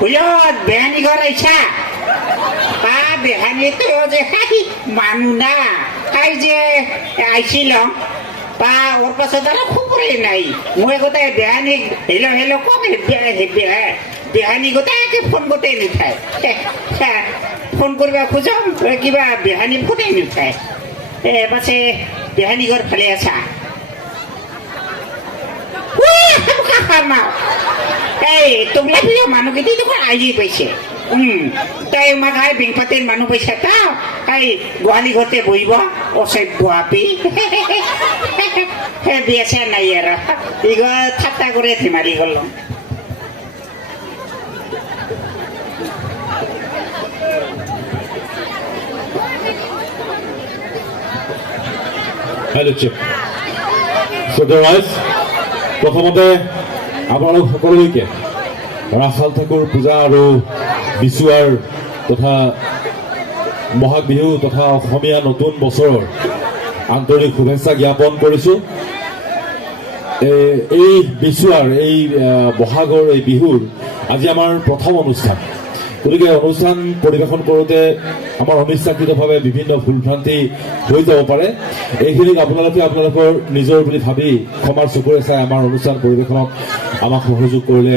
হুলত বেহানি ঘর আইসা পা বেহানি তো যে মানু না তাই যে আইছিল পা ওর পাশে তারা খবরে নাই মই গোটাই বেহানি হেলো হেলো কম বেহানি গোটাকে ফোন গোটাই নুঠায় ফোন করবা খুঁজম কিবা বেহানি ফোনেই নুঠায় পাছে বেহানি ঘর ফালে আছা এই তোমরা প্রিয় মানুষ কিন্তু তোমার আইজি পাইছে তাই মাঘাই বেংপাতের মানুষ পয়সা তা তাই গোহালি ঘরতে বইব অসভ্য আপি বিয়েছে নাই আর ইগ ঠাট্টা করে ধেমালি করলাম প্ৰথমতে আপোনালোক সকলোকে ৰাখাল ঠাকুৰ পূজা আৰু বিচুৱাৰ তথা বহাগ বিহু তথা অসমীয়া নতুন বছৰৰ আন্তৰিক শুভেচ্ছা জ্ঞাপন কৰিছোঁ। এই বিচুৱাৰ এই বহাগৰ এই বিহুৰ আজি আমাৰ প্ৰথম অনুষ্ঠান, গতিকে অনুষ্ঠান পৰিৱেশন কৰোঁতে আমাৰ অনিচ্ছাকৃতভাৱে বিভিন্ন ভুলভ্ৰান্তি হৈ যাব পাৰে। এইখিনিক আপোনালোকে আপোনালোকৰ নিজৰ বুলি ভাবি ক্ষমাৰ চকুৰে চাই আমাৰ অনুষ্ঠান পৰিৱেশনত আমাক সহযোগ কৰিলে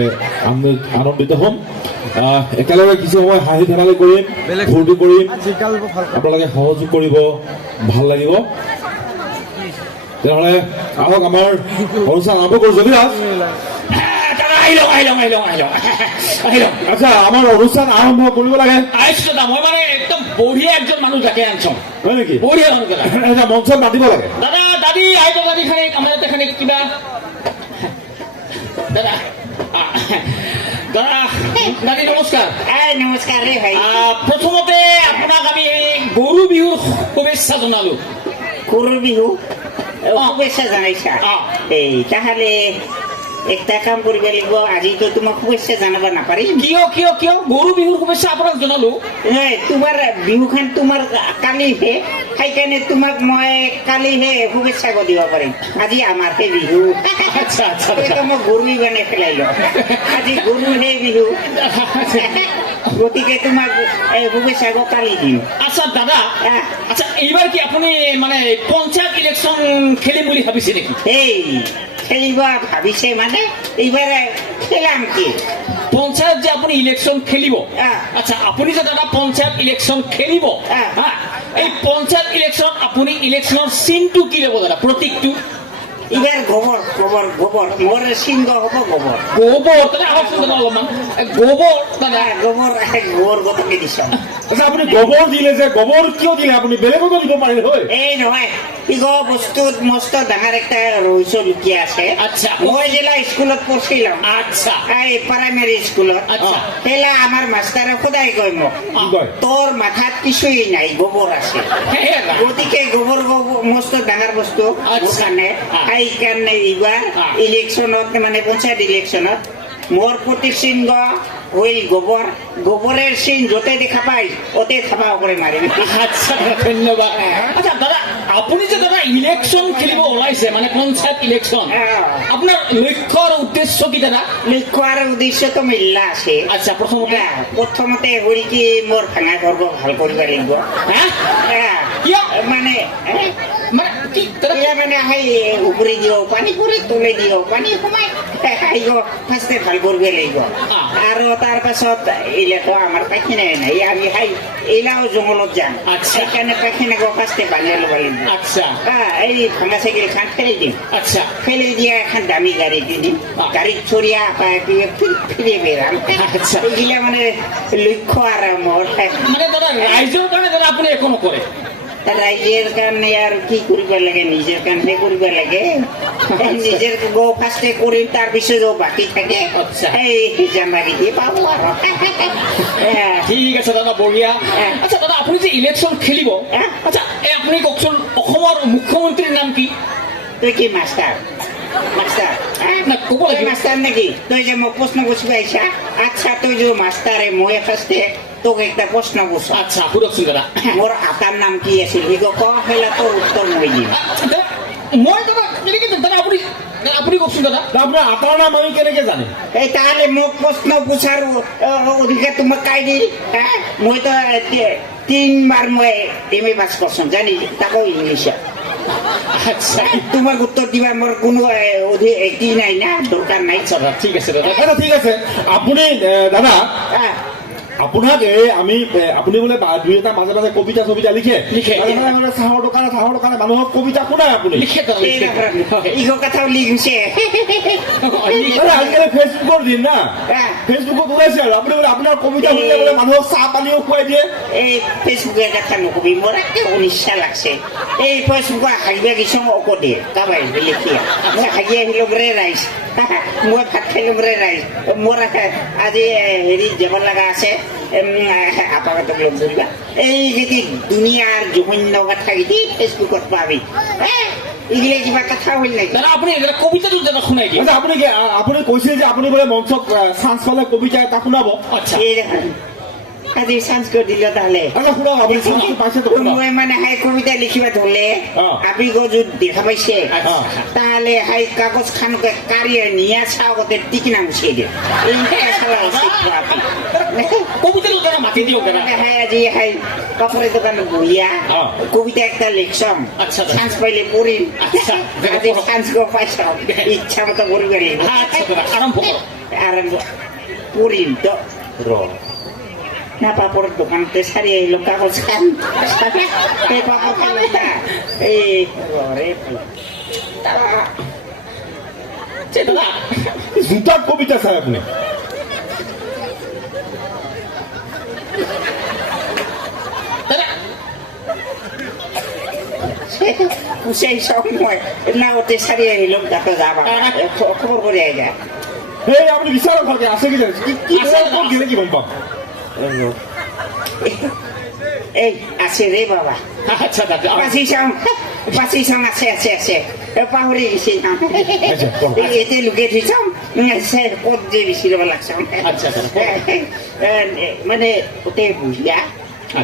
আনন্দিত হ'ম। একেলগে কিছু সময় হাঁহি ধেমালি কৰিম, ফূৰ্তি কৰিম, আপোনালোকে সহযোগ কৰিব, ভাল লাগিব। তেনেহ'লে আহক আমাৰ অনুষ্ঠান আৰম্ভ কৰোঁ। যদিৰাজ আচ্ছা, আমাৰ অনুষ্ঠান আৰম্ভ কৰিব লাগে। মই মানে একদম বঢ়িয়া একজন মানুহ যাকে আনছো, হয় নেকি? বঢ়িয়া মানুহ মঞ্চত মাতিব লাগে। দাদা দাদি আইতো দাদি খানে আমাৰ ইয়াতে খানে কিবা দাদা দাদা দাদি নমস্কাৰ। নমস্কাৰ ৰে ভাই। প্ৰথমতে আপোনাক আমি গৰু বিহুৰ শুভেচ্ছা জনালো। গৰু বিহু শুভেচ্ছা জনাইছা? এই তাহলে একটা কাম কৰিব লাগিব, আজিতো তোমাক শুভেচ্ছা জনাব নাপাৰিম। কিয় কিয় কিয় গৰু বিহুৰ শুভেচ্ছা আপোনাক জনালো? তোমাৰ বিহুখন তোমাৰ কালিহে, সেইকাৰণে তোমাক মই কালিহে শুভেচ্ছা দিব পাৰিম। আজি আমাৰহে বিহু। আচ্ছা আচ্ছা, মই গৰু বনাই পেলাইলো, আজি গৰুহে বিহু, গতিকে তোমাক শুভেচ্ছা কালি দিম। আচ্ছা দাদা, আচ্ছা এইবাৰ কি আপুনি মানে পঞ্চায়ত ইলেকশ্যন খেলিম বুলি ভাবিছে নেকি? এই খেলিব ভাবিছে মানে এইবাৰ খেলাম কি? পঞ্চায়ত যে আপুনি ইলেকশ্যন খেলিব, আচ্ছা আপুনি যে দাদা পঞ্চায়ত ইলেকশ্যন খেলিব, এই পঞ্চায়ত ইলেকশ্যন আপুনি ইলেকশ্যনৰ চিনটো কি ল'ব দাদা, প্ৰতীকটো? এইবাৰ গোবৰ গোবৰ গোবৰ, মোৰ সিংহ হ'ব গোবৰ। গোবৰ তাহলে আহকচোন দাদা অলপমান গোবৰ দাদা, গোবৰ গোবৰ গতকে দিছ। আচ্ছা, আপুনি গোবৰ দিলে যে গোবৰ কিয় দিলে? আপুনি বেলেগতো দিব পাৰিলে হয়। এই নহয়, ইগ বস্তুত মস্ত ডাঙৰ একটা ৰহস্য লুকিয়া আছে। আচ্ছা, মই যেলা স্কুলত পঢ়ছিলাম, আচ্ছা এই প্ৰাইমেৰী স্কুলত, আচ্ছা সেলা আমাৰ মাষ্টাৰে সদায় কয় মোক, তোৰ মাথাত কিছুই নাই, গোবৰ আছে। গতিকে গোবৰ মস্ত ডাঙৰ বস্তু কাৰণে, সেইকাৰণে এইবাৰ ইলেকশ্যনত মানে পঞ্চায়ত ইলেকশ্যনত মোৰ প্ৰতীক চিহ্ন হইল গোবৰ। গোবরের চিন যতে দেখা পাই ওতে থাপা করে মারিম। আচ্ছা ধন্যবাদ। আচ্ছা দাদা, আপনি যে দাদা ইলেকশন খেলিব ওলাইছে মানে পঞ্চায়েত ইলেকশন, আপনার লক্ষ্য আর উদ্দেশ্য কি দাদা? লক্ষ্য আর উদ্দেশ্য তো মিল্লা আছে। আচ্ছা, প্রথমতে হইল কি মোর ভাঙা ঘরব ভাল করব লাগিব। মানে কি মানে হাই উপরে দিও পানি করে তুলে দিও পানি কমাই ফার্স্টে ভাল করবে লাগিব। আর তার পাছত এলাকা আমার পাখিনা নাই, আমি হাই এলাও জঙ্গলত যাম, সেখানে পাখিনা ফার্স্টে বানিয়ে লব লাগিব। আচ্ছা, এই ভাঙা সাইকেল খান ফেলে দিম। আচ্ছা, ফেলে দিয়ে এখন দামি গাড়ি দিম, গাড়ি ছড়িয়া ফিরে বেরাম। আচ্ছা, এগুলা মানে লক্ষ্য আর মোর। মানে দাদা রাইজের কারণে দাদা আপনি এখনো করে রাইজের কারণে আর কি করবে লাগে, নিজের কারণে করবে লাগে। নিজের গো ফার্স্টে করি, তার পিছনে বাকি থাকে এই জানুয়ারি দিয়ে পাবো। আর ঠিক আছে দাদা, বঢ়িয়া। আচ্ছা দাদা, আপনি যে ইলেকশন খেলিব, আচ্ছা আপনি কওকচোন অসমৰ মুখ্যমন্ত্ৰীৰ নাম কি? তুই কি মাস্টার? মাস্টার ক'ব লাগিব মাস্টার নাকি? তুই যে মোক প্রশ্ন করছি পাইছা? আচ্ছা, তুই যে মাস্টারে মই ফার্স্টে তোকে একটা প্রশ্ন করছো। আচ্ছা সুধকচোন দাদা, মোর আতার নাম কি আছিল? সেলা তোর উত্তর মই দিম। মই দাদা দাদা আপনি আপুনি কওকচোন দাদা। আপোনাৰ আটাৰ নাম আমি কেনেকে জানিম? এই তাহলে মোক প্রশ্ন পুছার অধিকার তোমাক কাই দিল? হ্যাঁ মই তো 3 বার মই এমএ পাস করছম জানি তাকো ইংলিশে। আচ্ছা তোমাক উত্তর দিবা মোর কোনো কি নাই না দরকার নাই। দাদা ঠিক আছে দাদা। আচ্ছা ঠিক আছে, আপুনি দাদা হ্যাঁ আপোনাক আমি আপুনি বোলে দুই এটা মাজে মাজে কবিতা চবিতা লিখে চাহৰ দোকানে মানুহক কবিতা শুনায় আপুনি। লিখে দাদা লিখে। ইগো কথাও লিখছে। আজিকালি ফেচবুকৰ দিন না, হ্যাঁ। ফেচবুকত ওলাইছে আৰু আপুনি বোলে আপোনাৰ কবিতা শুনিলে বোলে মানুহক চাহ পানীও খুৱাই দিয়ে। এই ফেসবুকের কথা নকবি মোর একটা অনিচ্ছা লাগছে। এই ফেসবুকে হাগিয়া গেছং অকদে কাবাই লিখিয়া মই হাগিয়া আহিলং রে রাইস মই ভাত খাইলং রে রাইস মোর আজি হেৰি যাব লগা আছে আপাতক লগ ধৰিবা। এই যদি দুনিয়াৰ জঘন্য কথা গীতি ফেসবুকত পাবি এইগিলা কিবা কথা হইল নাই। দাদা আপুনি এটা কবিতাটো দাদা শুনাই দিয়ে। আচ্ছা আপুনি কৈছিল যে আপুনি বোলে মঞ্চত চান্স পালে কবিতা এটা শুনাব। আচ্ছা এই দেখোন আজি চান্স করে দিল তাহলে। আচ্ছা শুনাওক, আপুনি চান্সটো পাইছে তো শুনাওক। মই মানে হাই কবিতা লিখিবা ধরলে আপনি যদি দেখা পাইছে তাহলে হাই কাগজ খান কারিয়ে নিয়ে চাওতে টিকিনা মুছিয়ে দিয়ে কবিতাটো দাদা মাতি দিয়ক দাদা। হাই আজি হাই কাপড়ের দোকানে বহিয়া কবিতা একটা লিখছম। আচ্ছা চান্স পাইলে পড়িম। আচ্ছা আজি চান্স গো পাইছম ইচ্ছা মতো পড়িবে আচ্ছা দাদা আরম্ভ করো। আরম্ভ পড়িম তো র না পাপড়ের দোকানতে সারিয়ে এলো কাগজ খান এই পাপড় খালো না এই রে দাদা জোতাৰ কবিতা চাই আপুনি। দাদা সেই সময় না ওতে সাৰিয়ে এলো তাতে যাবা খবৰ কৰে আইগা সেই আপুনি বিচাৰক ভালকে আছে কি জানে কি গেলে কি গম পাম। এই আছে রে বাবা আচ্ছা দাদা পাঁচি সং আছে আছে আছে পাহৰি গেছি এতে লুকে থৈছম কত যে বেছি ল'ব লাগছম। আচ্ছা মানে ওতে বুঝিয়া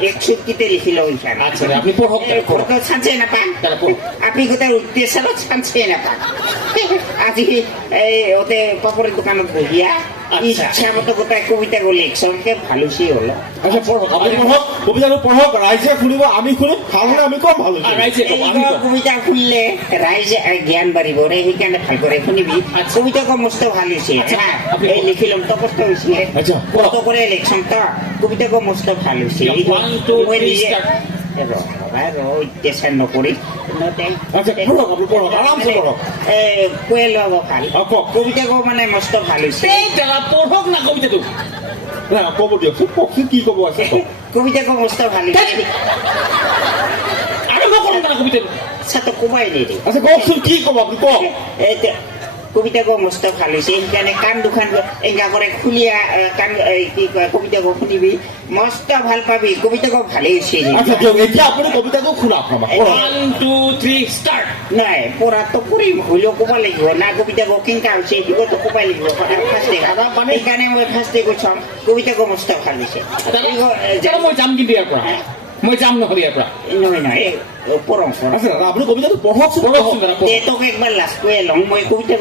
একষট্টিতে লিখিল ওইখান। আচ্ছা আপনি পড়ক ফটো চান্সে নাপান আপনি কোথায় উদ্দেশ্যত চান্সে নাপান। আজি এই ওতে পাপড়ের দোকানত বহিয়া ইচ্ছা মতো গোটাই কবিতা গো লিখছম ভালো সি হলো। আচ্ছা পঢ়ক, আপুনি পঢ়ক, কবিতাটো পঢ়ক, ৰাইজে শুনিব, আমি শুনিম, ভাল হলে আমি কম ভাল হৈছে। কবিতা শুনলে রাইজে জ্ঞান বাড়িব রে সেইকাৰণে ভাল করে শুনিবি। কবিতা কম মস্ত ভাল হয়েছে এই লিখিলাম তো কষ্ট হয়েছে কত করে লিখছম তো কবিতা কম মস্ত ভাল হয়েছে। অত্যাচার নকৰি কৈ লব ভাল কবিতা কব মানে মস্ত ভাল হৈছে। পঢ়ক না কবিতাটো কব দিয়কচোন, কওকচোন কি কব আছে। কবিতা কব মস্ত ভাল হৈছে আৰম্ভ কৰক না কবিতাটো। তো কমাই নিদি। আচ্ছা কওকচোন কি কব আপুনি কওক। কবিতা কব মস্ত ভাল হৈছে সেইকাৰণে কাণ দুখান এংগা কৰে খুলিয়া কাণ কি কয় কবিতা কব শুনিবি মস্ত ভাল পাবি। কবিতা কব ভালেই হৈছে। আচ্ছা দিয়ক এতিয়া আপুনি কবিতাটো শুনাওক। 1 2 3 ষ্টাৰ্ট। নাই পঢ়াটো কৰিম হলেও ক'ব লাগিব না কবিতা কব কেনেকা হৈছে সেইটোতো ক'বই লাগিব। সেইকাৰণে মই ফাৰ্ষ্টে কৈছম কবিতা কব মস্ত ভাল হৈছে। মই যাম কিন্তু ইয়াৰ পৰা, মই যাম নহ'লে ইয়াৰ পৰা। নহয় নহয় পঢ়ম আচ্ছা দাদা আপুনি কবিতাটো পঢ়কচোন। তোক একবাৰ লাষ্ট কৈ লওঁ মই কবিতা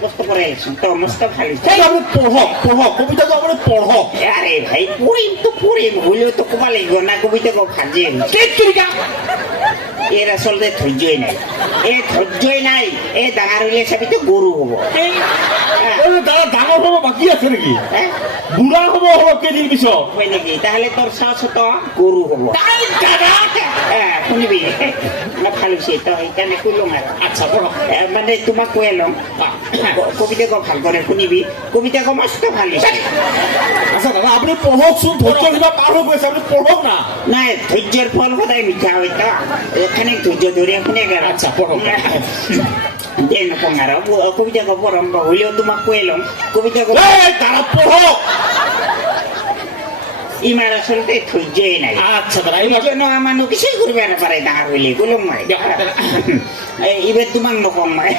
কষ্ট কৰাই লিখছম তো মস্ত ভাল হৈছে। আপুনি পঢ়ক কবিতাটো আপুনি পঢ়ক। আরে ভাই পড়িম তো পড়িম হলেও তো ক'ব লাগিব না কবিতা কব ভাজে এর আসলে ধৈর্যই নাই। ধৈর্যই নাই ডাঙৰ হলে চাবি তো গৰু হব। দাদা ডাঙৰ হব বাকী আছে নেকি? বুঢ়া হব অলপ কেইদিন পিছত হয় নেকি? তাহলে তোর চাষ তো গরু হব। শুনিবি ভাল হৈছে তো সেইকাৰণে কইলং আৰু। আচ্ছা মানে তোমাক কৈ লওঁ কবিতা কব ভাল কৰে শুনিবি। কবিতা কব মস্ত ভাল হৈছে। আচ্ছা দাদা আপুনি পঢ়কচোন, ধৈৰ্য কিবা পাৰ হৈ গৈছে আপুনি পঢ়ক না। নাই ধৈৰ্যৰ ফল সদায় মিঠা হয় তো এখানে ধৈৰ্য ধৰে শুনে গেল। আচ্ছা পঢ়ক নকং আৰু কবিতা কব আৰম্ভ হলেও তোমাক কৈ লম কবিতা কব তাৰা পঢ়ক। ইমান আচলতে ধৈৰ্যই নাই। আচ্ছা দাদা মানুহ কিছুই কৰিব নাপাৰে ডাঙৰ হলে গলম মই এইবাৰ তোমাক নকম মই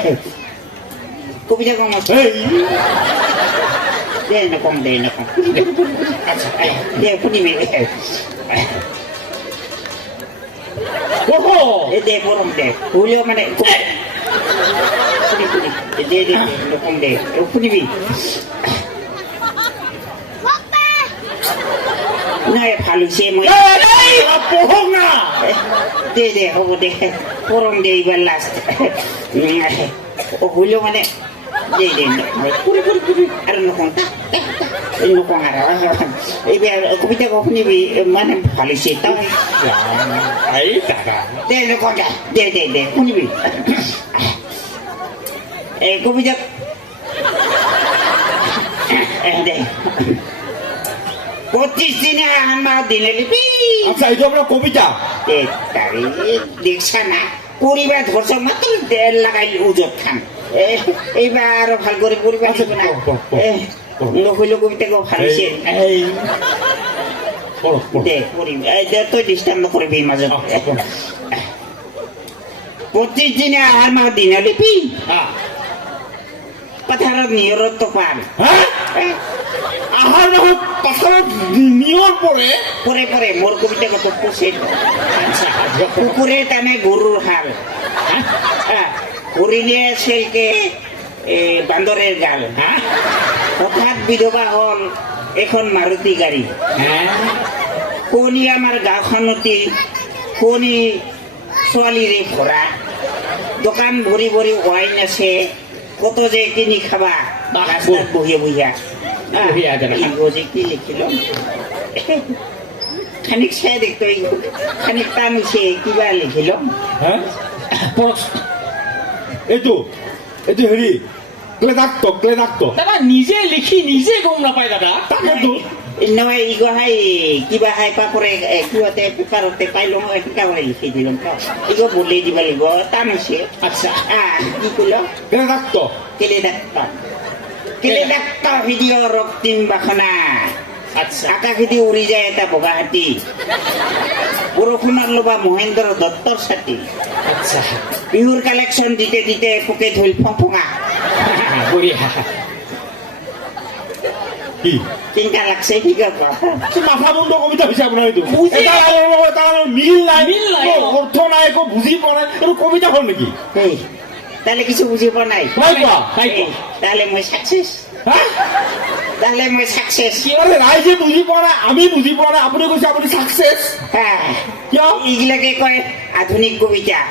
কবিতা কম নকম দে নকম। আচ্ছা দে শুনিবি দে পঢ়ম দে হলেও মানে শুনি শুনি দে দে নকম দে শুনিবি নাই ভাল হৈছে মই পঢ়ক না দে দে হ'ব দে পৰম দে এইবাৰ লাষ্ট হ'লেও মানে দে দে ফুৰি ফুৰি ফুৰি আৰু নকওঁ নকওঁ আৰু এইবাৰ কবিতা শুনিবি মানে ভাল হৈছে তই এই দাদা দে নকওঁ দে দে দে শুনিবি এই কবিতা দে 25 দিনে আমার দিনে লিপি আচ্ছা এইটো আপোনাৰ কবিতা দেখছা না পরিবার ধরছ মাত্র 1.5 লাখ উজত খান এইবার আরো ভাল করে পরিবার আচ্ছা, না নকইলে কবিতা ভাল হয়েছে দে পরিবার তো ডিস্টার্ব করবি মাঝে 25 দিনে আমার দিনে লিপি পাথারত নিয়রত তো পার আহাৰ নহয় পাছত নিয়ৰ পৰে পরে পরে মোর কবিতা কত পুষে আচ্ছা কুকুরে টানে গরুর হাল হরিণে ছেলকে বান্দরের গাল হঠাৎ বিধবা হল এখন মারুতি গাড়ি কোনি আমার গাঁওখনতি কোনি ছোৱালীৰে ভরা দোকান ভরি ভরি ওয়াইন আছে কত যে কিনি খাবা রাস্তাত বহিয়া বহিয়া কি লিখিল খানিক চাই দেখতো খানিক টানিছে কিবা লিখিল এইটো এইটো হেৰি ক্লেদাক্ত দাদা নিজে লিখি নিজে গম নাপায় দাদা তাকেতো নহয় ইগহাই কিবা হাই পাপৰে কিবাতে পেপাৰতে পাইলো কিতাপৰে লিখি দিলাম ইগো বলে দিব লাগিব টানিছে আচ্ছা কি কল ক্লেদাক্ত কেলেদাক্ত ভিডিঅ' ৰক্তিম বাসনা আচ্ছা আকাশেদি উৰি যায় এটা বগা হাতী বৰষুণৰ লবা মহেন্দ্ৰ দত্তৰ ছাতি আচ্ছা বিহুৰ কালেকশ্যন দিতে দিতে পোকে ধুল ফংফঙা বঢ়িয়া কি চিন্তা লাগছে ঠিক আছে মাথা বন্ধ কবিতা হৈছে আপোনাৰ এইটো বুজি এটা মিল নাই মিল নাই। অৰ্থ নাই একো বুজি পোৱা নাই এইটো কবিতা হ'ল নেকি এই তাহলে কিছু বুজি পোৱা নাই নাই পোৱা তাহলে মই সাকসেস হা তাহলে মই সাকসেস আৰে ৰাইজে বুজি পোৱা নাই আমি বুজি পোৱা নাই আপুনি কৈছে আপুনি চাকচেছ কিয় এইগিলাকে কয় আধুনিক কবিতা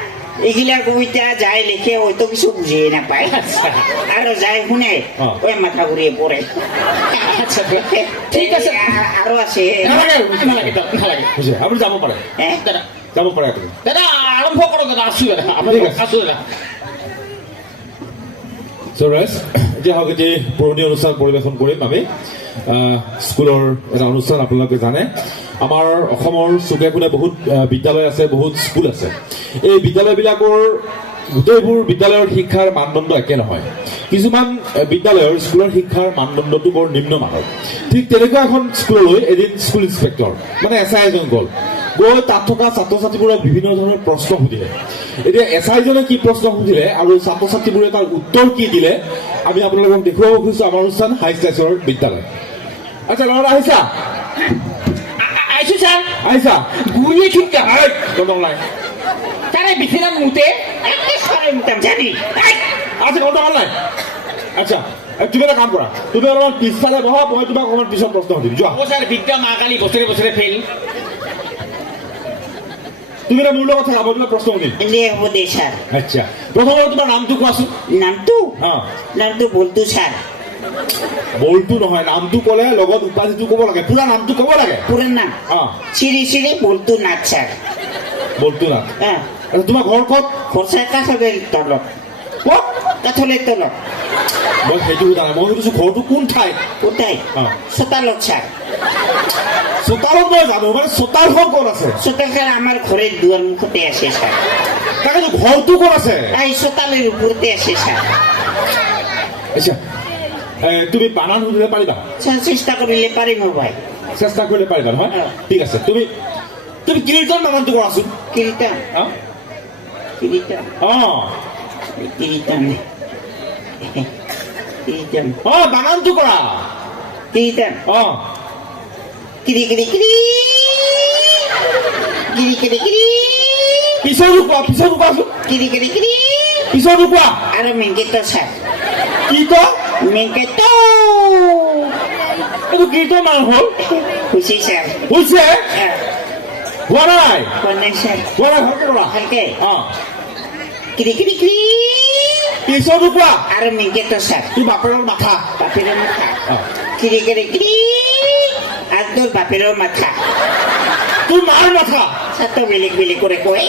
এইগিলা কবিতা যাই লিখে হয়তো কিছু বুজিয়ে নাপায় আৰু যাই শুনে ওই মাথা ঘুৰিয়ে পড়ে আচ্ছা ঠিক আছে আৰু আছে নালাগে বুজি আপুনি যাব পাৰে দাদা যাব পাৰে আপুনি দাদা আৰম্ভ কৰক দাদা আছো দাদা আপোনাৰ ঠিক আছে। আছো দাদা চ' ৰাইজ এতিয়া হওক এতিয়া পুৰণি অনুষ্ঠান পৰিৱেশন কৰিম আমি স্কুলৰ এটা অনুষ্ঠান আপোনালোকে জানে আমাৰ অসমৰ চুকে কোণে বহুত বিদ্যালয় আছে বহুত স্কুল আছে এই বিদ্যালয়বিলাকৰ গোটেইবোৰ বিদ্যালয়ৰ শিক্ষাৰ মানদণ্ড একে নহয় কিছুমান বিদ্যালয়ৰ স্কুলৰ শিক্ষাৰ মানদণ্ডটো বৰ নিম্নমানৰ ঠিক তেনেকুৱা এখন স্কুললৈ এদিন স্কুল ইনস্পেক্টৰ মানে SI এজন গ'ল গৈ তাত থকা ছাত্ৰ ছাত্ৰীবোৰক বিভিন্ন ধৰণৰ প্ৰশ্ন সুধিলে এতিয়া SI জনে কি প্ৰশ্ন সুধিলে আৰু ছাত্ৰ ছাত্ৰীবোৰে তাৰ উত্তৰ কি দিলে আমি আপোনালোকক দেখুৱাব খুজিছোঁ আমাৰ অনুষ্ঠান হাই ষ্টেচনৰ বিদ্যালয় আচ্ছা ল'ৰা আহিছা আইছো স্যাৰ আহিছা ঘুৰিয়ে ঠিক গম নাই তাৰা বিছানাৰ মুতে জানি আচ্ছা গম নাই আচ্ছা তুমি এটা কাম কৰা তুমি অলপমান পিছফালে বহা মই তোমাক অকণমান পিছত প্ৰশ্ন সুধিম যোৱা ও স্যাৰ বিদ্যা মা কালী বছৰে বছৰে ফেল তুমি এটা মোৰ লগত থাকা মই তোমাক প্ৰশ্ন সুধিম এনে হ'ব দে ছাৰ আচ্ছা প্ৰথমতে তোমাৰ নামটো কোৱাচোন নামটো নামটো বল্টু ছাৰ বলটো নহয় নামটো ক'লে লগত উপাধিটো ক'ব লাগে পুৰা নামটো ক'ব লাগে পুৰা নাম শ্ৰী শ্ৰী বল্টু নাথ ছাৰ বলটো না তোমাৰ ঘৰ ক'ত খৰচা কাঠলেৰ তলত ক'ত কাঠলেৰ তলত মই সেইটো সোধা নাই মই সুধিছোঁ ঘৰটো কোন ঠাইত কোথায় চোতালত ছাৰ চোতালত মই জানো মানে চোতালখন ক'ত আছে চোতালখন আমাৰ ঘৰেৰ দুয়াৰ মুখতে আছে ছাৰ তাকেতো ঘৰটো ক'ত আছে এই চোতালেৰ উপৰতে আছে ছাৰ আচ্ছা তুমি বানান সুধিলে পাৰিবা ছাৰ চেষ্টা কৰিলে পাৰিম ভাই চেষ্টা কৰিলে পাৰিবা নহয় ঠিক আছে তুমি তুমি কীৰ্তন বানানটো কৰাচোন কীৰ্তন কীৰ্তন কীৰ্তন কীৰ্তন বানানটো কৰা কীৰ্তন কিৰি কিৰি কিৰি কিৰি কিৰি কিৰি পিছৰটো কোৱাচোন কিৰি কিৰি কিৰি পিছৰটো কোৱা আৰু মিংকিটো ছাৰ কি তো মিংকিটো এইটো কীৰ্তন মানুহ হ'ল খুচি ছাৰ হৈছে হোৱা নাই কোনে ছাৰ হোৱা নাই ভালকে কৰা ভালকে অ কিৰি কিৰি কিৰি পিছৰটো কোৱা আৰু মিংকিটো ছাৰ তোৰ বাপেৰৰ মাথা বাপেৰৰ মাথা অ কিৰি কিৰি কিৰি আৰু তোৰ বাপেৰৰ মাথা তোৰ মাৰ মাথা ছাৰটো বেলেগ বেলেগ কৰে কয়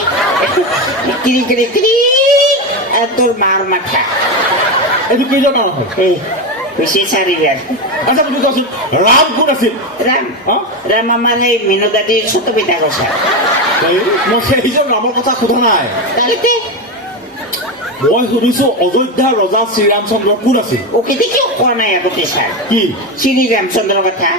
কিৰি কিৰি কিৰি আৰু তোৰ মাৰ মাথা এইটো কীৰ্তন মানুহ হ'ল এই খুচি ছাৰ ইয়াৰ আচ্ছা তুমি কোৱাচোন ৰাম কোন আছিল ৰাম অ ৰাম আমাৰ এই মিনু দাদিৰ ছোট পিতা কৈছা মই সেইজন ৰামৰ কথা সোধা নাই তাতে মই সুধিছো অযোধ্যাৰ ৰজা শ্ৰীৰামচন্দ্ৰ কোন আছিল ওকে কিয় কোৱা নাই আগতে ছাৰ কি শ্ৰী ৰামচন্দ্ৰৰ কথা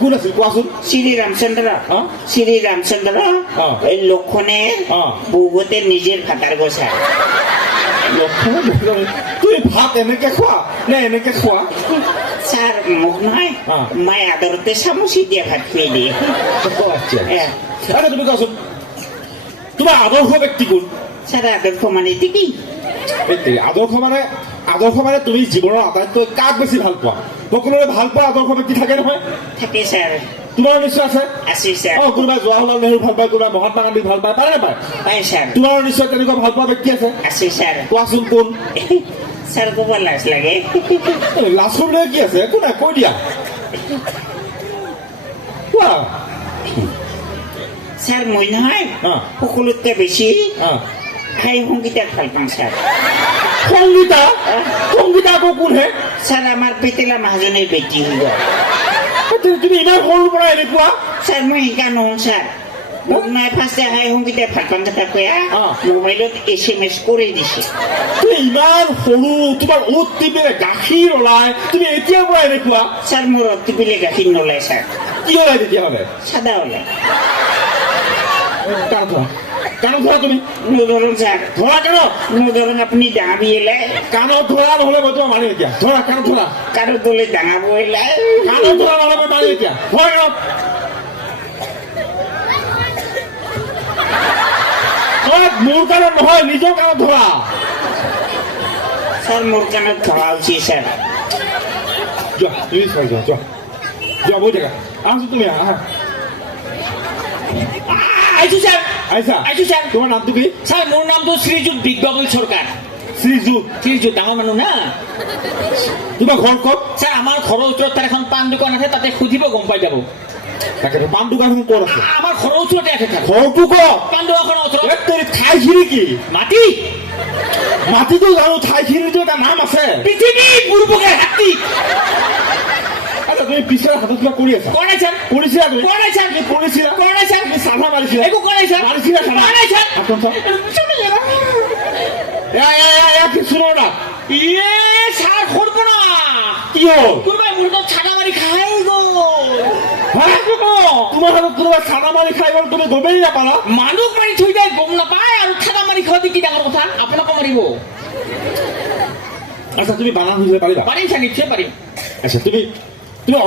কোন আছিল কোৱাচোন শ্ৰী ৰামচন্দ্ৰ অ? শ্ৰী ৰামচন্দ্ৰ অ। এই লক্ষণেৰ অ। বহুতে নিজেৰ ভাতাৰ গোছা তুমি ভাত এনেকে খোৱা নে এনেকে খোৱা স্যাৰ মোক নহয় অ। মায়ে আদৰতে চামুচি দিয়ে ভাত খুৱাই দিয়ে এ, আচ্ছা তুমি কোৱাচোন তোমাৰ আদৰ্শ ব্যক্তি কোন স্যাৰ আদৰ্শ মানে এটি কি আদৰ্শ মানে তুমি জীৱনৰ আটাইতকৈ কাক বেছি ভাল পোৱা সকলোৰে ভাল পোৱা আদৰ্শ ব্যক্তি থাকে নহয় থাকে স্যাৰ তোমাৰ নিশ্চয় আছে আছে স্যাৰ অ কোনোবাই জৱাহৰলাল নেহৰু ভাল পায় কোনোবাই মহাত্মা গান্ধীক ভাল পায় পাৰে নাপায় পাই স্যাৰ তোমাৰ নিশ্চয় তেনেকুৱা ভাল পোৱা ব্যক্তি আছে আছে স্যাৰ কোৱাচোন কোন স্যাৰ ক'ব লাজ লাগে লাজ কৰিবলৈ কি আছে একো নাই কৈ দিয়া কোৱা স্যার মই নহয় অ। সকলোতকে বেছি অ হাই সংগীতাক ভাল পাওঁ স্যার সংগীতা আকৌ কোন হে স্যার আমার পেটেলা মহাজনের বেটি হৈ গ'ল তুমি ইমান সৰুৰ পৰা এনেকুৱা স্যাৰ মই শিকা নহওঁ স্যাৰ মোক নাই ফাৰ্ষ্টে হাই সংগীতাক ভাল পাওঁ কথা কৈয়া অ। মোবাইলত SMS কৰি দিছে তুমি ইমান সৰু তোমাৰ ওট টিপিলে গাখীৰ ওলাই তুমি এতিয়াৰ পৰা এনেকুৱা স্যাৰ মোৰ টিপিলে গাখীৰ নোলায় স্যাৰ কি ওলাই তেতিয়াহ'লে সাদা ওলায় কাণত ধৰা তুমি নধৰুন স্যাৰ ধৰা কাণত নধৰুন আপনি ডাঙাবি এলাই কাণত ধৰা নহ'লে মই তোমাক মাৰিম এতিয়া ধৰা কাণত ধৰা কাৰো দলে ডাঙাবো এলাই কাণত ধৰা নহ'লে মই মাৰিম এতিয়া ধৰা কাণত মোৰ কাণত নহয় নিজৰ কাণত ধৰা স্যাৰ মোৰ কানত ধৰা উচিত স্যাৰ যোৱা তুমি যোৱা যোৱা যোৱা বহি থাকা আহাচোন তুমি আহা আইছো স্যাৰ আহিছা আইছো স্যাৰ তোমাৰ নামটো কি স্যাৰ মোৰ নামটো শ্ৰীযুত বিজ্ঞাপন সৰকাৰ শ্ৰীযুত শ্ৰীযুত ডাঙৰ মানুহ না তোমাৰ ঘৰ ক'ত স্যাৰ আমাৰ ঘৰৰ ওচৰত তাৰ এখন পাণ দোকান আছে তাতে সুধিব গম পাই যাব তাকেতো পাণ দোকানখন ক'ত আছে আমাৰ ঘৰৰ ওচৰতে আছে স্যাৰ ঘৰটো ক'ত পাণ দোকানখনৰ ওচৰত ঠাইখিনি কি মাটি মাটিটো জানো ঠাইখিনিতো এটা নাম আছে পৃথিৱী পূৰ্বকে হাতী আচ্ছা তুমি পিছৰ হাতত কিবা কৰি আছা কোৱা নাই স্যাৰ কৰিছিলা তুমি কোৱা নাই স্যাৰ কৰিছিলা কোৱা নাই স্যাৰ তুমি চাধা মাৰিছিলা একো কোৱা নাই স্যাৰ মাৰিছিলা চাধা কোৱা নাই স্যাৰ হাতখন চাওঁ এয়া কিছু না ইয়ে স্যাৰ কৰব না কি হ'ল কোনোবাই মোৰ তাত ছাগা মাৰি খাই গ'ল হা? তোমাৰ হাতত কোনোবাই চানা মাৰি খাই গ'ল তুমি গমেই নাপালা মানুহ মাৰি থৈ যায় গম নাপায় আৰু ছাগা মাৰি খোৱাটো কি ডাঙৰ কথা আপোনাকো মাৰিব আচ্ছা তুমি বানান বুজিব পাৰিবা পাৰিম স্যাৰ নিশ্চয় পাৰিম আচ্ছা তুমি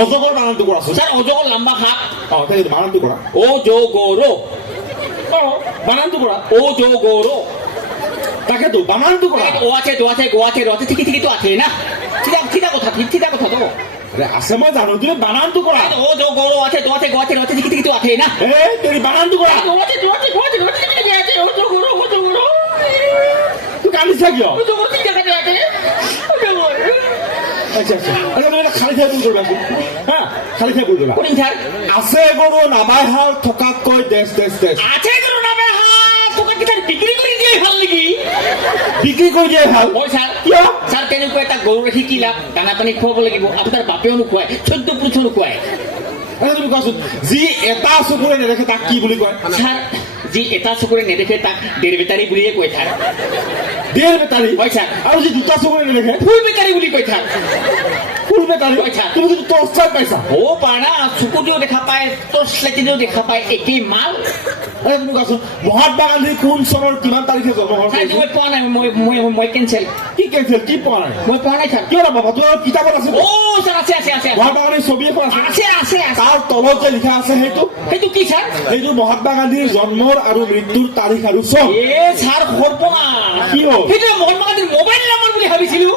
অজগৰ বানানটো কৰাচোন স্যাৰ অজগৰ লম্বা হাত অ তাই বানানটো কৰা ও জো গৌৰো অ বানানটো কৰা ও জো গৌৰো তাকেতো বানানটো কৰা ও আছে দো আছে গো আছে র আছে ঠিকই ঠিকই তো আছে না ঠিকা কথা তো আরে আছে মই জানো তুমি বানানটো কৰা ও জো গৌৰো আছে দো আছে গো আছে ৰ আছে ঠিকই ঠিকই তো আছে না এ তুমি বানানটো কৰা ও আছে দো আছে গো আছে র আছে ঠিকই ঠিকই আছে ও জো গৌরো তুই কান্দিছা কিয় ও জো গৌরো ঠিক আছে আচ্ছা আচ্ছা আচ্ছা তুমি এটা খালি ঠাই ভুল কৰিবাচোন হা খালি ঠাই ভুল কৰিবা কোন স্যাৰ আছে গৰু নাবাই হাল থকাতকৈ দেশ দেশ দেশ আছে গরু নামে হাত তোকে কি স্যার বিক্রি করে দিয়ে ভাল নাকি বিক্ৰী কৰি দিয়াই ভাল ও স্যাৰ কিয় স্যাৰ তেনেকুৱা এটা গৰু ৰাখি কি লাভ দানা পানী খুৱাব লাগিব আপোনাৰ বাপেও নোখোৱায় 14 পুৰুষো নোখোৱায় আচ্ছা তুমি কোৱাচোন যি এটা চকুৰে নেদেখে তাক কি বুলি কয় স্যাৰ যি এটা চকুৰে নেদেখে তাক ডেৰ বেটাৰী বুলিয়ে কৈ থাক ডেৰ বেটাৰী হয় স্যাৰ আৰু যি দুটা চকুৰে নেদেখে ফুল বেটাৰী বুলি কৈ থাক ফুল বেটাৰী তুমি কিন্তু টৰ্চ লাইট পাইছা হ'ব পাৰে না চকুদিও দেখা পায় টৰ্চ লাইটেদিও দেখা পায় একেই মাল তুমি কোৱাচোন মহাত্মা গান্ধী কোন চনৰ কিমান তাৰিখে জন্মগ্ৰহণ ছাৰ, কৰিছিল মই পোৱা নাই মই কেঞ্চেল কি কেঞ্চেল কি পোৱা নাই মই পোৱা নাই ছাৰ কিয় নাপাবা তোমাৰ কিতাপত আছে অ' ছাৰ আছে আছে আছে মহাত্মা গান্ধীৰ ছবি এখন আছে আছে আছে আছে তাৰ তলত যে লিখা আছে সেইটো কি ছাৰ সেইটো মহাত্মা গান্ধীৰ জন্মৰ আৰু মৃত্যুৰ তাৰিখ আৰু চন ছাৰ সৰ্বনা কি হ'ল? সেইটো মহাত্মা গান্ধীৰ মোবাইল নম্বৰ বুলি ভাবিছিলো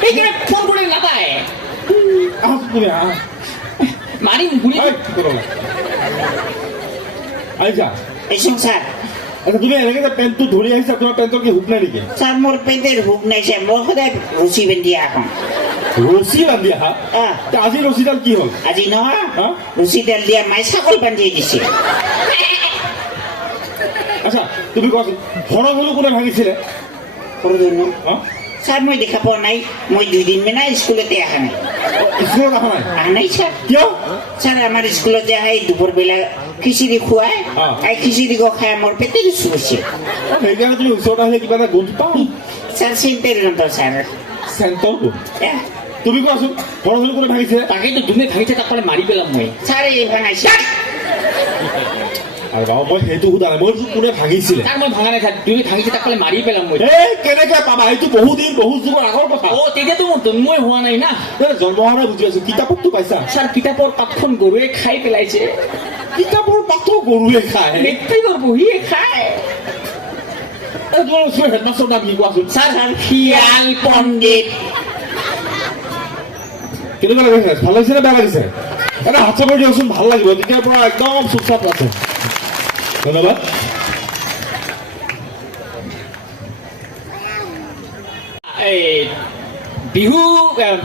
সেইকাৰণে ফোন কৰি নাপায় আহ তুমি আহ মাৰিম ঘূৰি আহিছা এইচোন ছাৰ আচ্ছা তুমি এনেকে যে পেণ্টটো ধৰি আহিছা তোমাৰ পেণ্টৰ কি হুক নাই নেকি ছাৰ মোৰ পেণ্টেৰ হুক নাই ছাৰ মই সদায় ৰছী বান্ধি আহোঁ ৰছী বান্ধি আহা আজি ৰছীডাল কি হ'ল আজি নহয় হা? ৰছীডাল দিয়া মাই ছাগল বান্ধি দিছে আচ্ছা তুমি কোৱাচোন ঘৰখনো কোনে ভাঙিছিলে সৰুধনু হা? ছাৰ মই দেখা পোৱা নাই মই 2 দিন মানে স্কুলতে অহা নাই স্কুলত অহা নাই অহা নাই ছাৰ কিয় ছাৰ আমাৰ স্কুলত যে আহে দুপৰবেলা খিচিৰি খুৱাই এই খিচিৰি খাই মোৰ পেটে চুইছে সেইকাৰণে তুমি ওচৰত আহিলে কিবা এটা গোন্ধ পাওঁ ছাৰ চিন্তাৰ নতো ছাৰ চেণ্টৰ গোন্ধ এহ, তুমি কোৱাচোন ঘৰখনো কোনে ভাঙিছিলে তাকেতো যোনে ভাঙিছে তাক মাৰি পেলাম মই ছাৰ এই ভাঙাইছে আৰু বাবু মই সেইটো সোধা নাই মই কোনে ভাঙিছিলে তাক মই ভাঙা নাই ছাৰ যোনে ভাঙিছে তাক মাৰি পেলাম মই এই কেনেকে পাবা এইটো বহুত যুগৰ আগৰ কথা অ' তেতিয়াতো মোৰ জন্মই হোৱা নাই না জন্ম হোৱা নাই বুজি আছো কিতাপততো পাইছা ছাৰ কিতাপৰ পাতখন গৰুৱে খাই পেলাইছে কিতাপৰ পাতো গৰুৱে খায় মেট্ৰিকৰ বহিয়ে খায় তোমাৰ ওচৰৰ হেডমাষ্টৰ নাম কি কোৱাচোন ছাৰ শিয়াল পণ্ডিত কেনেকুৱা লাগিছে ভাল লাগিছে নে বেয়া লাগিছে এটা হাত চাপৰ দিয়কচোন ভাল লাগিব তেতিয়াৰ পৰা একদম চুপচাপ আছে ধন্যবাদ এই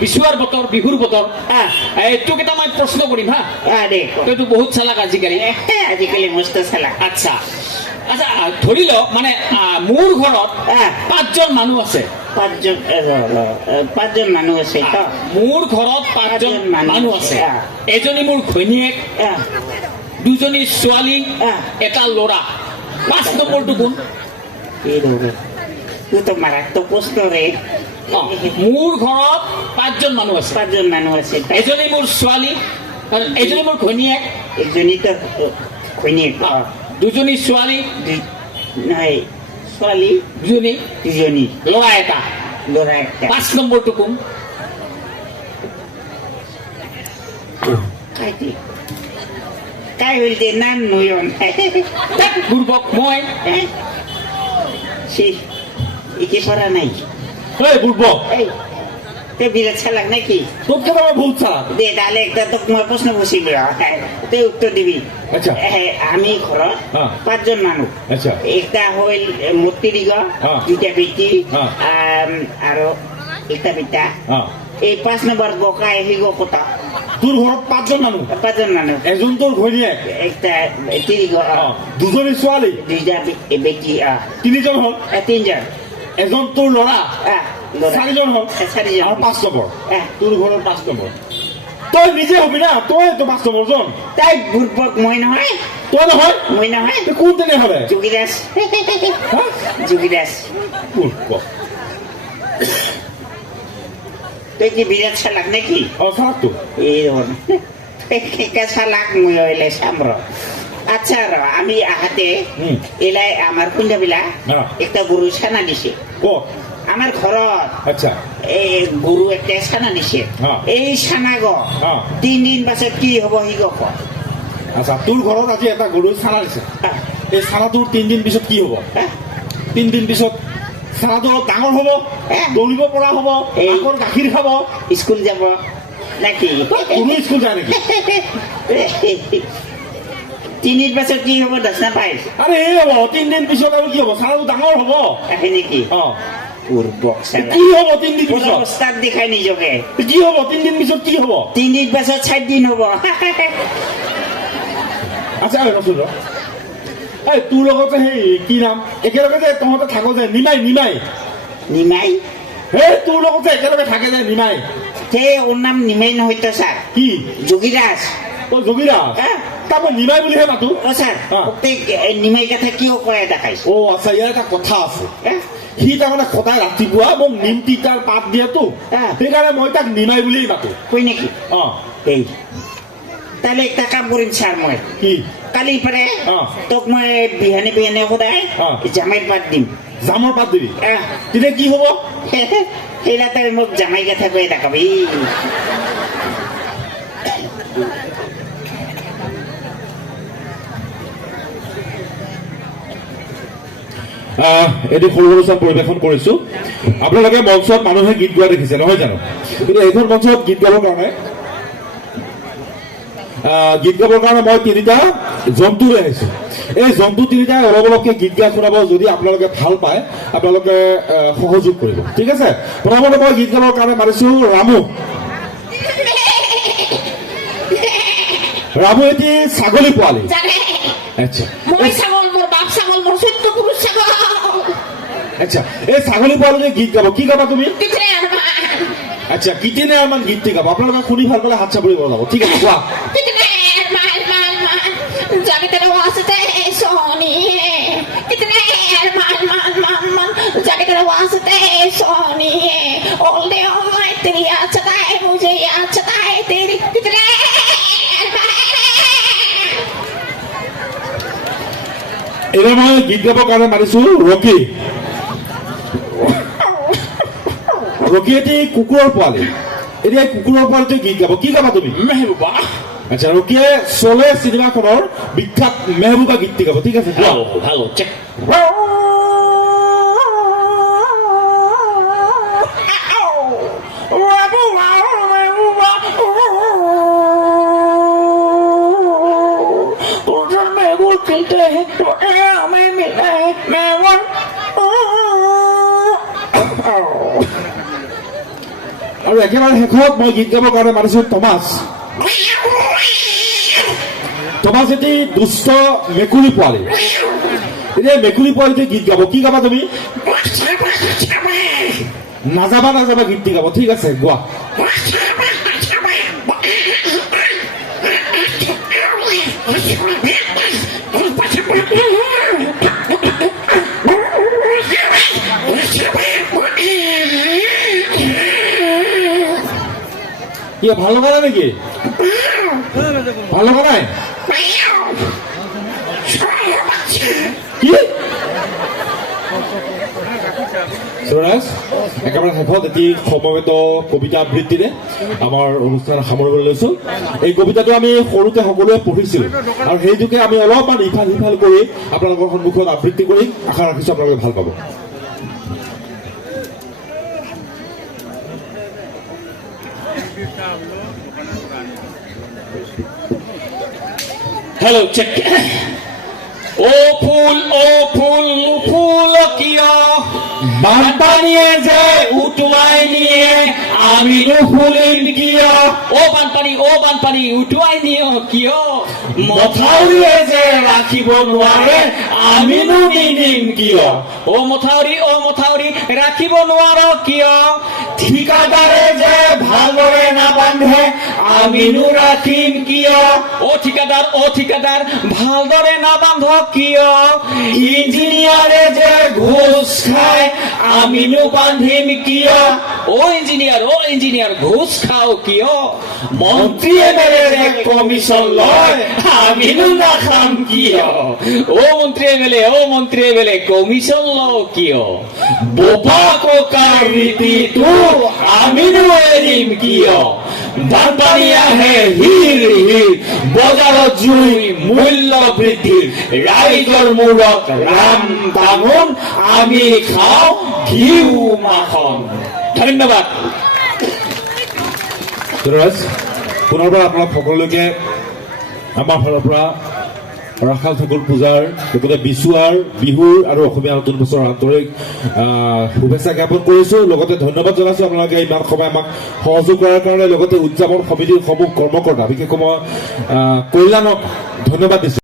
বিচুৱাৰ বতৰ বিহুৰ বতৰ তোক এটা মই প্ৰশ্ন কৰিম হা দে তইতো বহুত চালাক আজিকালি আজিকালি মস্ত চালা আচ্ছা আচ্ছা ধৰি ল মানে মোৰ ঘৰত 5জন মানুহ আছে পাঁচজন মানুহ আছে তো মোৰ ঘৰত 5জন মানুহ আছে এজনী মোৰ ঘৈণীয়েক আহ, 2জনী ছোৱালী আহ। এটা ল'ৰা 5 নম্বৰটো কোন এই ৰে তুই তো মাৰাত্মক প্ৰশ্ন ৰে অ, মোৰ ঘৰত 5জন মানুহ আছে পাঁচজন মানুহ আছে এজনী মোৰ ছোৱালী এজনী মোৰ ঘৈণীয়েক একজনই তো ঘৈণীয়েক 2জনী ছোৱালী নাই ছোৱালী 2জনী দুজনী ল'ৰা এটা ল'ৰা একটা 5 নম্বৰটো কোন কাইটি কাই হইল যে নাম নয়ন তাক বুৰ্বক মই সে একে পড়া নাই এই বুৰ্বক এই তে বিরাট চালাক নাকি তোক কেন মই বহুত চালাক দে তাহলে একটা তো মই প্রশ্ন বসিব তুই উত্তর দিবি আচ্ছা। আমি ঘৰত হ্যাঁ। 5জন মানুহ আচ্ছা একটা হইল মূৰ্তিৰিগ হ্যাঁ। 2টা বেটি হ্যাঁ। আৰু একটা বেটা অ এই 5 নম্বৰ গকা আহিব কটা তোৰ ঘৰত 5জন মানুহ 5জন মানুহ এজন তোৰ ঘৈণীয়েক একটা তিৰিগ দুজনী ছোৱালী 2টা বেটি 3জন হ'ল 3জন এজন তোৰ ল'ৰা ল'ৰা 4জন হ'ল 4জন আৰু 5 নম্বৰ আহ। তোৰ ঘৰৰ 5 নম্বৰ তই নিজে হবি না তই তো 5 নম্বৰজন তাই বুৰ্বক মই নহয় তই নহয় মই নহয় তই কোন তেনেহ'লে যোগীদাস হা যোগীদাস বুৰ্বক তুই কি বিরাট চালাক নাকি অ চালাকটো এই ধরুন চালাক মই হইলে সাম্র আচ্ছা র আমি আহাতে এলাই আমার কুঞ্জাবিলা হ্যাঁ। একটা গরু ছানা দিছে ক'ত আমার ঘরত আচ্ছা এই গরু একটা ছানা দিছে হ্যাঁ। এই ছানা গ হ্যাঁ। 3 দিন পাছত কি হব সি গ ক আচ্ছা তোৰ ঘৰত আজি এটা গৰু চানা দিছে এই চানাটোৰ 3 দিন পিছত কি হ'ব 3 দিন পিছত চানাটো অলপ ডাঙৰ হ'ব দৌৰিব পৰা হ'ব এই- আগৰ গাখীৰ খাব স্কুল যাব নাকি কোনো স্কুল যায় নেকি 3 দিন পাছত কি হব দশ না পাই আৰে এই হ'ব 3 দিন পিছত আৰু কি হ'ব চানাটো ডাঙৰ হ'ব আহে নাকি অ পূর্বক চালা কি হ'ব 3 দিন পিছত অবস্থাত দেখাই নিজকে কি হ'ব 3 দিন পিছত কি হ'ব 3 দিন পাছত 4 দিন হব আচ্ছা ৰচোন ৰ এই তোৰ লগতে সেই কি নাম একেলগে যে তহঁতে থাক যে নিমাই নিমাই সেই তোৰ লগতে একেলগে থাকে যে নিমাই সে ওৰ নাম নিমাই নহয় তো স্যাৰ কি যোগীদাস তই যোগীৰাজ ঠাট্টা মই নিমাই বুলিহে মাতো অ ছাৰ অ। গোটেই নিমাই কথা কিয় কয় দেখাইছে অ আচ্ছা ইয়াৰ এটা কথা আছে সি তাৰমানে সদায় ৰাতিপুৱা মোক নিম তিতাৰ পাত দিয়েতো সেইকাৰণে মই তাক নিমাই বুলিয়েই মাতো কই নেকি অ এই তাহলে একটা কাম কৰিম ছাৰ মই কি কালিৰ পৰা অ। তোক মই বিহানে বিহানে সদায় অ। জামাইৰ পাত দিম জামৰ পাত দিবি আহ, তেতিয়া কি হ'ব সেইলা তই মোক জামাই কথা কৈ দেখাবি এটি সৰু অনুষ্ঠান পৰিৱেশন কৰিছো আপোনালোকে মঞ্চত মানুহে গীত গোৱা দেখিছে নহয় জানো কিন্তু এইখন মঞ্চত গীত গাবৰ কাৰণে মই তিনিটা জন্তু লৈ আহিছো এই জন্তু তিনিটাই অলপ অলপকে গীত গাই শুনাব যদি আপোনালোকে ভাল পায় আপোনালোকে সহযোগ কৰিব ঠিক আছে প্ৰথমতে মই গীত গাবৰ কাৰণে মাতিছো ৰামু এটি ছাগলী পোৱালি জানে আচ্ছা মই ছাগল মোৰ বাপ ছাগল মোৰ চৈত্য পুৰুষ ছাগল আচ্ছা এই ছাগলী পোৱালিটোৱে গীত গাব কি গাবা তুমি কিতনে আৰমান আচ্ছা কিতিনে আৰমান গীতটি গাব আপোনালোকে শুনি ভাল পালে হাত চাপৰি বজাব ঠিক আছে কোৱা কিতনে আরমান জানি তেরে ওয়াসতে সোনি কিতনে আরমান জানি তেরে ওয়াসতে Soni all day all night तेरी याद सताए मुझे याद सताए तेरी कितने এইবাৰ মই গীত গাবৰ কাৰণে মাতিছো ৰকি এটি কুকুৰৰ পোৱালি এতিয়া এই কুকুৰৰ পোৱালিটোৱে গীত গাব কি গাবা তুমি মেহবুবা আচ্ছা ৰকিয়ে চলে চিনেমাখনৰ বিখ্যাত মেহবুবা গীতটি গাব ঠিক আছে কোৱা ভালো চেক আৰু একেবাৰে শেষত মই গীত গাবৰ কাৰণে মাতিছো টমাছ এটি দুষ্ট মেকুৰী পোৱালি এতিয়া মেকুৰী পোৱালিটোৱে গীত গাব কি গাবা তুমি নাযাবা নাযাবা গীতটি গাব ঠিক আছে গোৱা ইয়ে ভাল লগা নাই নেকি ভাল লগা নাই কি সুৰাজ একেবাৰে শেষত এটি সমবেত কবিতা আবৃত্তিৰে আমাৰ অনুষ্ঠান সামৰিবলৈ লৈছো এই কবিতাটো আমি সৰুতে সকলোৱে পঢ়িছিলো আৰু সেইটোকে আমি অলপমান ইফাল সিফাল কৰি আপোনালোকৰ সন্মুখত আবৃত্তি কৰি আশা ৰাখিছো আপোনালোকে ভাল পাব हेलो चेक ओ फूल किया বানপানীয়ে যে উটুৱাই নিয়ে আমিনো ফুলিম কিয় ও বানপানী উটুৱাই নিয়ে কিয় মথাউৰিয়ে যে ৰাখিব নোৱাৰে আমিনো নিনিম কিয় ও মথাউৰি ৰাখিব নোৱাৰ কিয় ঠিকাদাৰে যে ভালদৰে নাবান্ধে আমিনো ৰাখিম কিয় ও ঠিকাদাৰ ভালদৰে নাবান্ধ কিয় ইঞ্জিনিয়াৰে যে ঘোষ খায় আমিনো বান্ধিম কিয় ও ইঞ্জিনিয়াৰ ঘোষ খাও কিয় মন্ত্ৰী এমএলএ কমিশন লয় আমিনো নাখাম কিয় ও মন্ত্ৰী এমএলএ কমিশন লওঁ কিয় বোপা ককাৰ ৰীতিটো আমিনো এৰিম কিয় বানপানী আহে হিৰ বজাৰত জুই মূল্য বৃদ্ধি ৰাইজৰ মূৰত ৰাম বামুণ আমি খাওঁ ঘিউ মাখন ধন্যবাদ সুৰাজ পুনৰবাৰ আপোনাক সকলোকে আমাৰ ফালৰ পৰা ৰাখাল ঠাকুৰ পূজাৰ লগতে বিহুৰ আৰু অসমীয়া নতুন বছৰৰ আন্তৰিক শুভেচ্ছা জ্ঞাপন কৰিছো লগতে ধন্যবাদ জনাইছো আপোনালোকে ইমান সময় আমাক সহযোগ কৰাৰ কাৰণে লগতে উদযাপন সমিতিৰ সমূহ কৰ্মকৰ্তা বিশেষকৈ মই কল্যাণক ধন্যবাদ দিছো